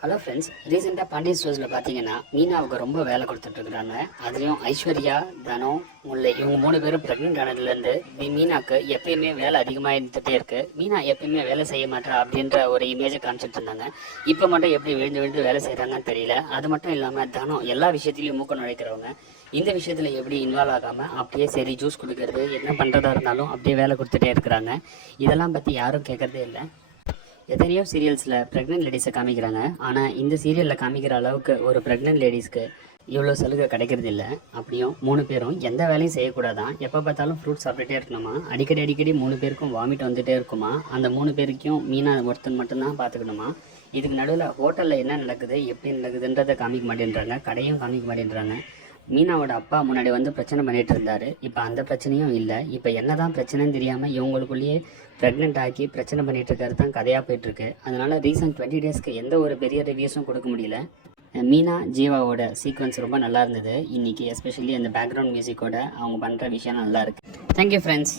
Hello friends, ரீசெண்டாக பாண்டியன் ஸ்டோர்ஸில் பார்த்தீங்கன்னா மீனாவுக்கு ரொம்ப வேலை கொடுத்துட்ருக்குறாங்க. அதுலேயும் ஐஸ்வர்யா, தனம், முல்லை இவங்க 3 பேரும் ப்ரெக்னென்ட் ஆனதுலேருந்து மீனாவுக்கு எப்பயுமே வேலை அதிகமாக இருந்துகிட்டே இருக்குது. மீனா எப்பயுமே வேலை செய்ய மாட்டா அப்படின்ற ஒரு இமேஜை காமிச்சிட்டு இருந்தாங்க. இப்போ மட்டும் எப்படி விழுந்து விழுந்து வேலை செய்கிறாங்கன்னு தெரியல. அது மட்டும் இல்லாமல் தனம் எல்லா விஷயத்துலையும் மூக்க நுழைக்கிறவங்க. இந்த விஷயத்தில் எப்படி இன்வால்வ் ஆகாமல் அப்படியே சரி ஜூஸ் கொடுக்கறது என்ன பண்ணுறதா இருந்தாலும் அப்படியே வேலை கொடுத்துட்டே இருக்கிறாங்க. இதெல்லாம் பற்றி யாரும் கேட்குறதே இல்லை. எத்தனையோ சீரியல்ஸில் ப்ரெக்னென்ட் லேடிஸை காமிக்கிறாங்க. ஆனால் இந்த சீரியலில் காமிக்கிற அளவுக்கு ஒரு ப்ரெக்னென்ட் லேடிஸ்க்கு இவ்வளோ சலுகை கிடைக்கிறது இல்லை. அப்படியும் 3 பேரும் எந்த வேலையும் செய்யக்கூடாதான், எப்போ பார்த்தாலும் ஃப்ரூட் சாப்பிட்டுட்டே இருக்கணுமா, அடிக்கடி 3 பேருக்கும் வாமிட் வந்துகிட்டே இருக்குமா, அந்த 3 பேருக்கும் மீனா ஒருத்தன் மட்டும்தான் பார்த்துக்கணுமா. இதுக்கு நடுவில் ஹோட்டலில் என்ன நடக்குது எப்படி நடக்குதுன்றதை காமிக்க மாட்டேன்றாங்க, கடையும் காமிக்க மாட்டேன்றாங்க. மீனாவோட அப்பா முன்னாடி வந்து பிரச்சனை பண்ணிட்டு இருந்தாரு. இப்போ அந்த பிரச்சனையும் இல்லை. இப்போ என்னதான் பிரச்சனைன்னு தெரியாமல் இவங்களுக்குள்ளேயே ப்ரெக்னென்ட் ஆக்கி பிரச்சனை பண்ணிட்டு இருக்கிறது தான் கதையாக போயிட்டுருக்கு. அதனால ரீசன்ட் 20 டேஸ்க்கு எந்த ஒரு பெரிய ரிவ்யூஸும் கொடுக்க முடியல. மீனா ஜீவாவோட சீக்வன்ஸ் ரொம்ப நல்லா இருந்தது. இன்றைக்கி எஸ்பெஷலி அந்த பேக்ரவுண்ட் மியூசிக்கோட அவங்க பண்ணுற விஷயம் நல்லா இருக்குது. Thank you friends.